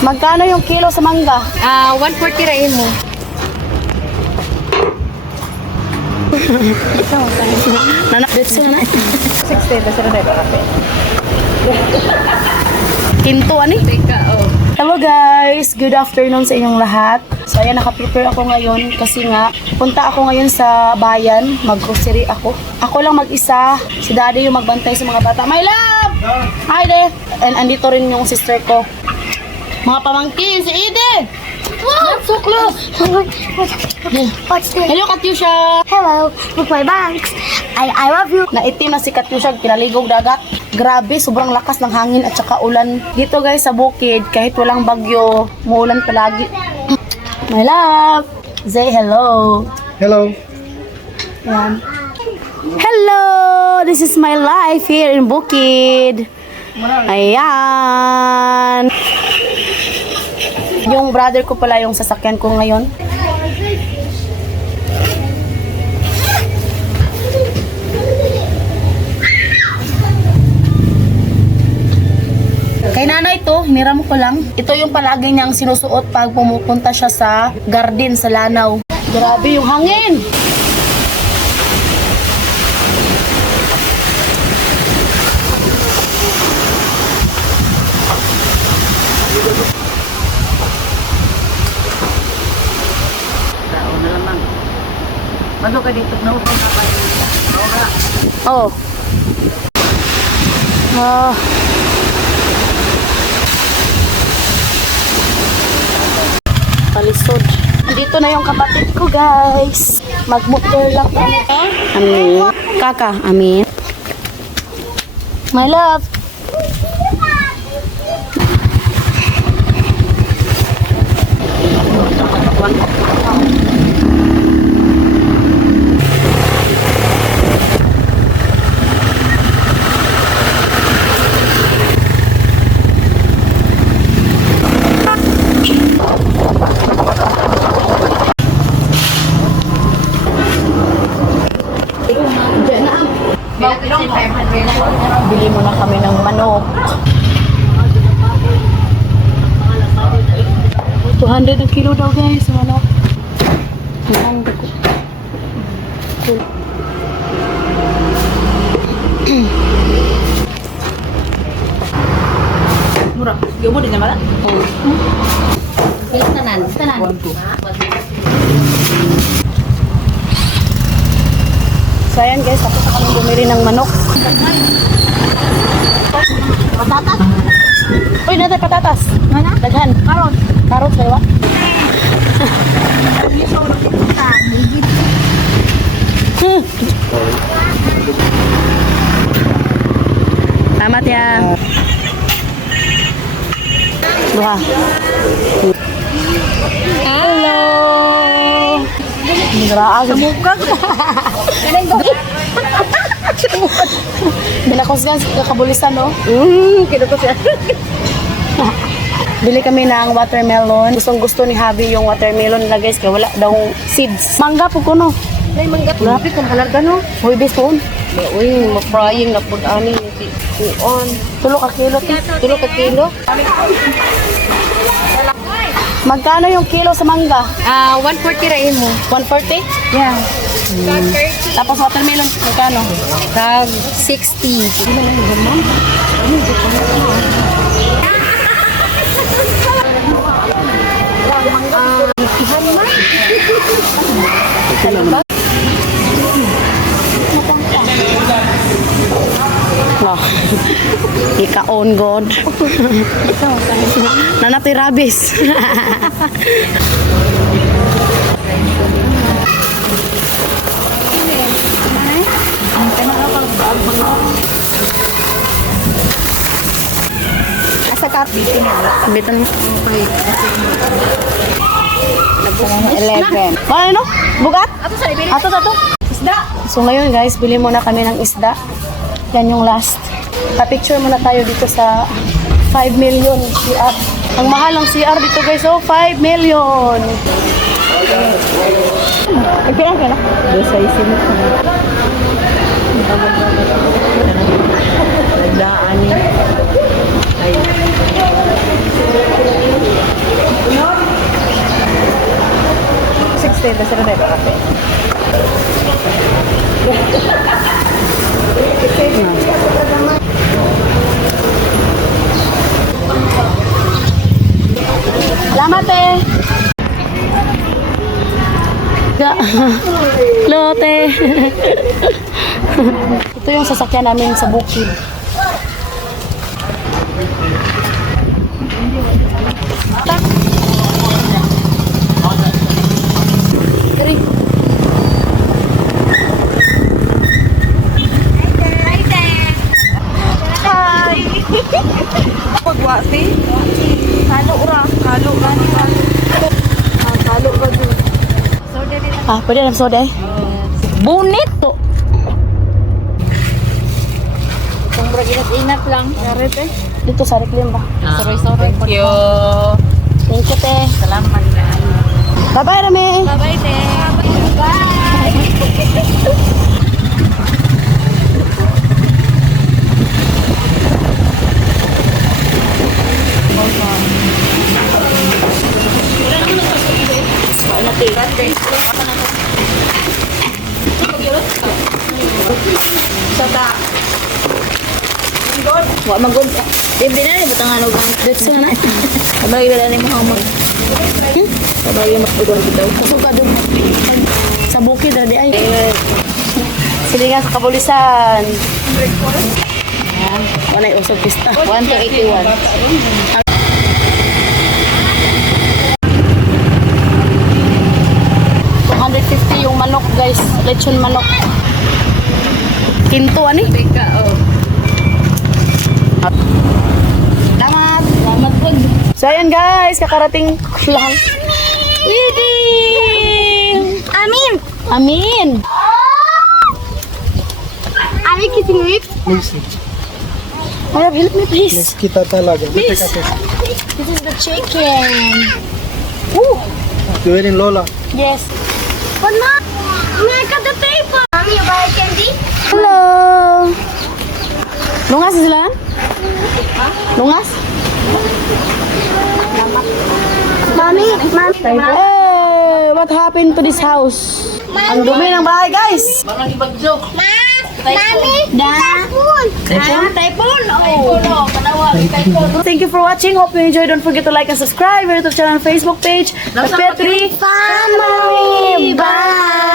Magkano yung kilo sa mangga? 140 rain mo. Nanak, dito na. 60, basta na tayo kape. Kinto, ani? Hello guys! Good afternoon sa inyong lahat. So ayan, nakaprepare ako ngayon kasi nga, punta ako ngayon sa bayan, mag-grocery ako. Ako lang mag-isa, si daddy yung magbantay sa mga bata. My love! Hi there! And andito rin yung sister ko. Mga pamangkin, si Eden! Wow! So close! What's this? Hello, Katyusha! Hello, with my banks. I love you. Naitim na si Katyusha, pinaligog dagat. Grabe, sobrang lakas ng hangin at saka ulan. Dito guys sa bukid, kahit walang bagyo, muulan palagi. My love! Say hello! Hello. Yan. Hello! This is my life here in Bukid. Ayan! Yung brother ko pala yung sasakyan ko ngayon. Kay nanay to, hiniram ko lang. Ito yung palagi niyang sinusuot pag pumupunta siya sa garden sa Lanao. Grabe yung hangin! Ano ka dito? Naupang ka pa dito. Oh. Ah. Palisod. Dito na yung kapatid ko, guys. Mag-motor lang kami. Amin. Kaka, amin. My love. Bili mo na kami ng manok. 200 ang kilo daw guys, manok. Ang ko. Murah. Yung mo din naman. Tanan. So ayan guys, tapos na kami bumili ng manok. Patatas? Uy, natay patatas. Mana? Daghan. Karot. Karot, kaya ba? Salamat ya. Duha. Hello. Nagraa sa mukha ko. Binakos guys, kakabulisan no? Kinukos yan. Bili kami ng watermelon. Gustong gusto ni Javi yung watermelon na guys, kaya wala daw seeds. Mangga po ko no? Ay, mangga. Grabe kung halarga no? Uy, biston. Uy, ma-frying na po ani. Uon. Tulo ka kilo. Tulo ka kilo? Magkano yung kilo sa mangga? 140 rain mo. 140? Yeah. Tapos watermelon, magkano? Tag 60. Wah, ika-on God. Nanati rabis. Asa ka bitin na. Bitan mo. Okay. 11. Ano? Bugat? Ato sa ibili. Ato. Isda. So ngayon guys, bili muna kami ng isda. Yan yung last. Pa-picture muna tayo dito sa 5 million CR. Ang mahal ng CR dito guys, oh, 5 million. Nagpirang ka na? Doon sa isinit na. Nagdaan niya. Ay. Este, tercero na kape. Salamat eh. Lote. Ito yung sasakyan namin sa bukid. Tari. Pagwati. Kalo ra. Kalo ra. Kalo ra din. Pwede na soda eh. Bunit to. Kung inat lang. Karet eh. Dito sa reklim ba? Sorry. Thank you. Thank you, te. Salamat. Bye-bye, Rami. Bye-bye, te. Bye. Wa magod. Di na ni butang ano gang dito na. Abay wala ni Muhammad. Abay magpugol bitaw. Kasuka dun. Sa bukid ra di ay. Silingan sa kabulisan. Wala yung usog pista. 1 to 81. $250 yung manok guys. Lechon manok. Kinto ani? Teka, oh. Salamat. Salamat po. So ayan guys, kakarating ko lang. Wedding! Amin. Amin! Are you kissing me? Mayab, help me please. Kita talaga. Please. This is the chicken. Ooh. You wearing Lola? Yes. But mom, I got the paper. Mommy, you buy candy? Hello. Lungas na sila? Lungas? Mommy, Hey, what happened to this house? Ang dumi ng bahay guys. Mommy, typhoon. Thank you for watching. Hope you enjoyed. Don't forget to like and subscribe. Our YouTube channel and Facebook page. The Petri Family, bye.